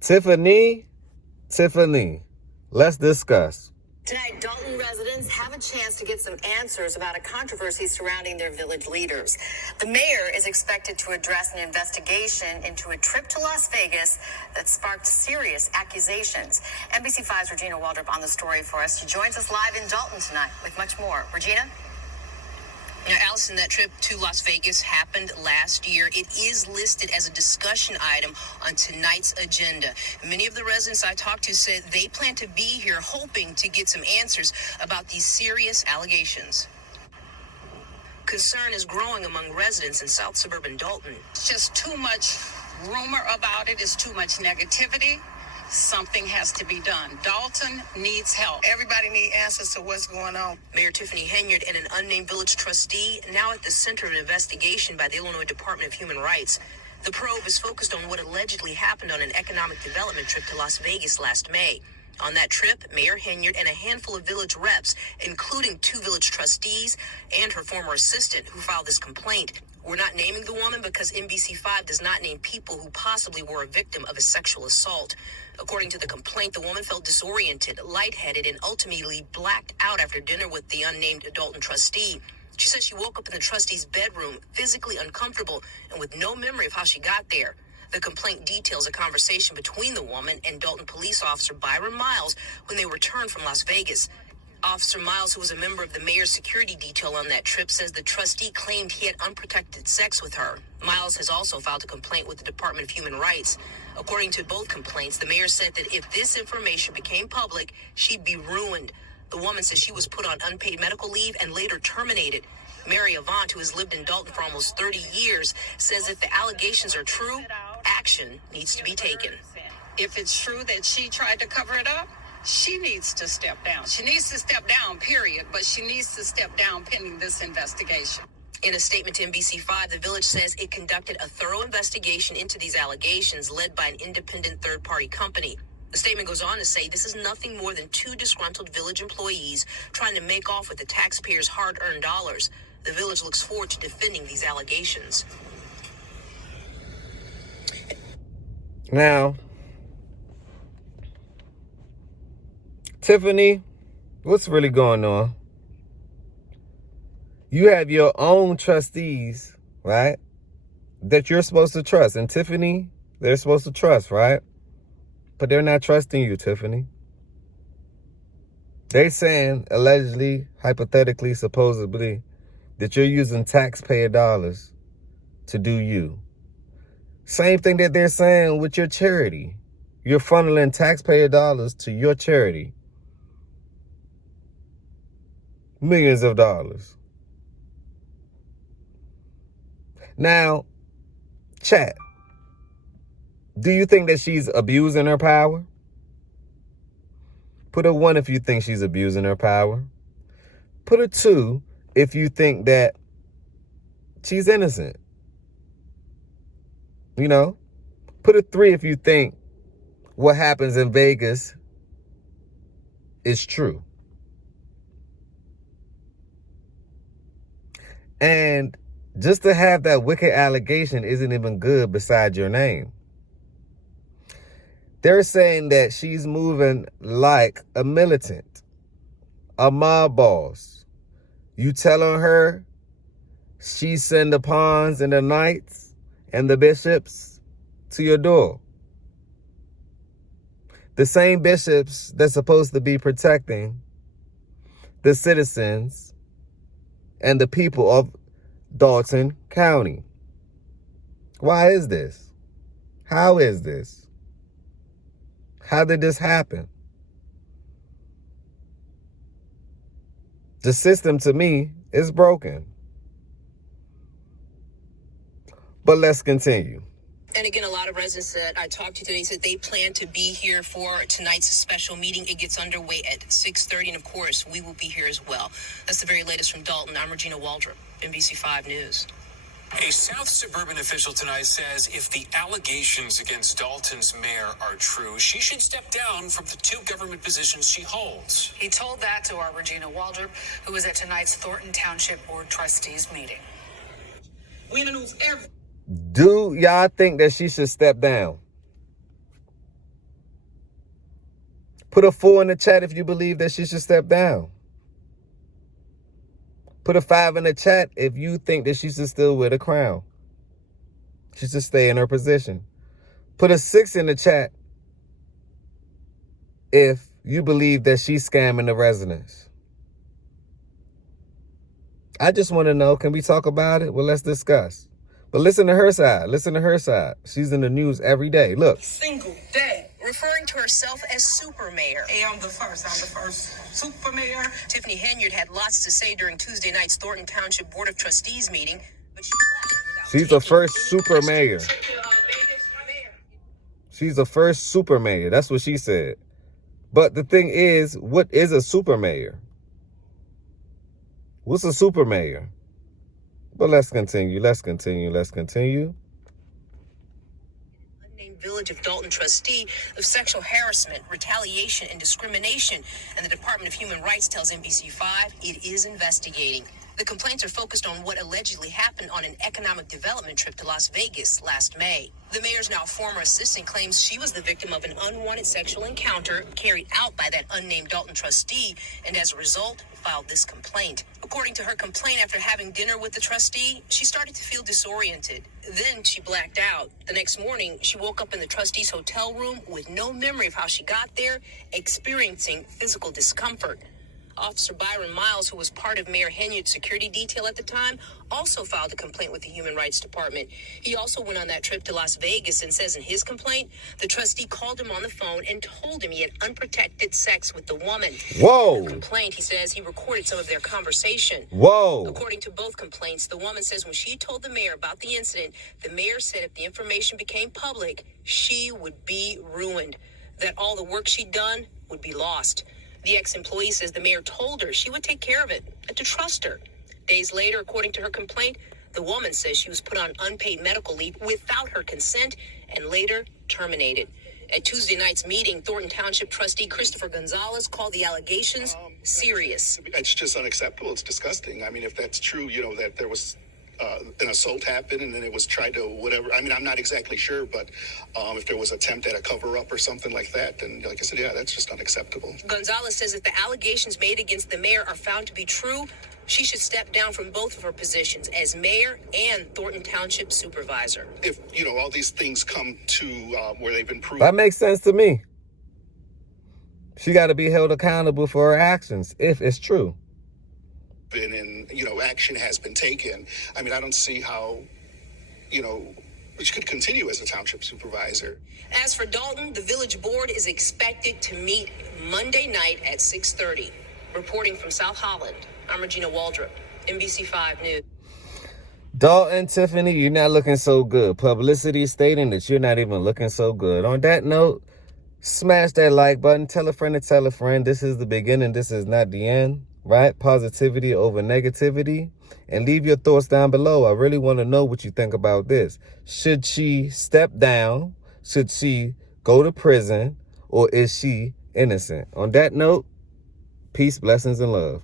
Tiffany, let's discuss. Tonight, Dalton residents have a chance to get some answers about a controversy surrounding their village leaders. The mayor is expected to address an investigation into a trip to Las Vegas that sparked serious accusations. NBC5's Regina Waldrop on the story for us. She joins us live in Dalton tonight with much more. Regina? Now, Allison, that trip to Las Vegas happened last year. It is listed as a discussion item on tonight's agenda. Many of the residents I talked to said they plan to be here hoping to get some answers about these serious allegations. Concern is growing among residents in South suburban Dalton. It's just too much rumor about it. It's too much negativity. Something has to be done. Dalton needs help. Everybody needs answers to what's going on. Mayor Tiffany Henyard and an unnamed village trustee now at the center of an investigation by the Illinois Department of Human Rights. The probe is focused on what allegedly happened on an economic development trip to Las Vegas last May. On that trip, Mayor Henyard and a handful of village reps, including 2 village trustees and her former assistant who filed this complaint. We're not naming the woman because NBC5 does not name people who possibly were a victim of a sexual assault. According to the complaint, the woman felt disoriented, lightheaded, and ultimately blacked out after dinner with the unnamed Dalton trustee. She says she woke up in the trustee's bedroom, physically uncomfortable and with no memory of how she got there. The complaint details a conversation between the woman and Dalton police officer Byron Miles when they returned from Las Vegas. Officer Miles, who was a member of the mayor's security detail on that trip, says the trustee claimed he had unprotected sex with her. Miles has also filed a complaint with the Department of Human Rights. According to both complaints, the mayor said that if this information became public, she'd be ruined. The woman says she was put on unpaid medical leave and later terminated. Mary Avant, who has lived in Dalton for almost 30 years, says if the allegations are true, action needs to be taken. If it's true that she tried to cover it up, she needs to step down. She needs to step down, period, but she needs to step down pending this investigation. In a statement to NBC5, the village says it conducted a thorough investigation into these allegations led by an independent third-party company. The statement goes on to say this is nothing more than 2 disgruntled village employees trying to make off with the taxpayers' hard-earned dollars. The village looks forward to defending these allegations. Now, Tiffany, what's really going on? You have your own trustees, right, that you're supposed to trust. And Tiffany, they're supposed to trust, right? But they're not trusting you, Tiffany. They're saying, allegedly, hypothetically, supposedly, that you're using taxpayer dollars to do you. Same thing that they're saying with your charity. You're funneling taxpayer dollars to your charity. Millions of dollars. Now, chat. Do you think that she's abusing her power? Put a 1 if you think she's abusing her power. Put a 2 if you think that she's innocent. You know? Put a 3 if you think what happens in Vegas is true. And just to have that wicked allegation isn't even good beside your name. They're saying that she's moving like a militant, a mob boss. You telling her she send the pawns and the knights and the bishops to your door. The same bishops that's supposed to be protecting the citizens and the people of Dalton County. Why is this? How is this? How did this happen? The system, to me, is broken. But let's continue. And again, a lot of residents that I talked to today said they plan to be here for tonight's special meeting. It gets underway at 6:30, and of course, we will be here as well. That's the very latest from Dalton. I'm Regina Waldrop, NBC5 News. A South suburban official tonight says if the allegations against Dalton's mayor are true, she should step down from the 2 government positions she holds. He told that to our Regina Waldrop, who was at tonight's Thornton Township Board Trustees meeting. We in the news every. Do y'all think that she should step down? Put a 4 in the chat if you believe that she should step down. Put a 5 in the chat if you think that she should still wear the crown. She should stay in her position. Put a 6 in the chat if you believe that she's scamming the residents. I just want to know, can we talk about it? Well, let's discuss. But listen to her side. Listen to her side. She's in the news every day. Look. Single day. Referring to herself as super mayor. Hey, I'm the first super mayor. Tiffany Henyard had lots to say during Tuesday night's Thornton Township Board of Trustees meeting, but she left without She's the taking first any super questions. mayor. She's the first super mayor. That's what she said. But the thing is, what is a super mayor? What's a super mayor? But let's continue. Let's continue. Let's continue. Unnamed Village of Dalton trustee of sexual harassment, retaliation, and discrimination. And the Department of Human Rights tells NBC5 it is investigating. The complaints are focused on what allegedly happened on an economic development trip to Las Vegas last May. The mayor's now former assistant claims she was the victim of an unwanted sexual encounter carried out by that unnamed Dalton trustee, and as a result, filed this complaint. According to her complaint, after having dinner with the trustee, she started to feel disoriented. Then she blacked out. The next morning, she woke up in the trustee's hotel room with no memory of how she got there, experiencing physical discomfort. Officer Byron Miles, who was part of Mayor Henyard's security detail at the time, also filed a complaint with the Human Rights Department. He also went on that trip to Las Vegas and says in his complaint, the trustee called him on the phone and told him he had unprotected sex with the woman. Whoa. In the complaint, he says he recorded some of their conversation. Whoa. According to both complaints, the woman says when she told the mayor about the incident, the mayor said if the information became public, she would be ruined, that all the work she'd done would be lost. The ex-employee says the mayor told her she would take care of it and to trust her. Days later, according to her complaint, the woman says she was put on unpaid medical leave without her consent and later terminated. At Tuesday night's meeting, Thornton Township trustee Christopher Gonzalez called the allegations serious. It's just unacceptable. It's disgusting. I mean, if that's true, that there was an assault happened and then it was tried to whatever. I mean, I'm not exactly sure, but if there was attempt at a cover-up or something like that, then like I said, yeah, that's just unacceptable. Gonzalez says if the allegations made against the mayor are found to be true, she should step down from both of her positions as mayor and Thornton Township supervisor. If, all these things come to where they've been proven. That makes sense to me. She got to be held accountable for her actions if it's true. And action has been taken. I mean, I don't see how, she could continue as a township supervisor. As for Dalton, the village board is expected to meet Monday night at 6:30. Reporting from South Holland, I'm Regina Waldrop, NBC5 News. Dalton, Tiffany, you're not looking so good. Publicity stating that you're not even looking so good. On that note, smash that like button. Tell a friend to tell a friend. This is the beginning. This is not the end. Right? Positivity over negativity. And leave your thoughts down below. I really want to know what you think about this. Should she step down? Should she go to prison? Or is she innocent? On that note, peace, blessings, and love.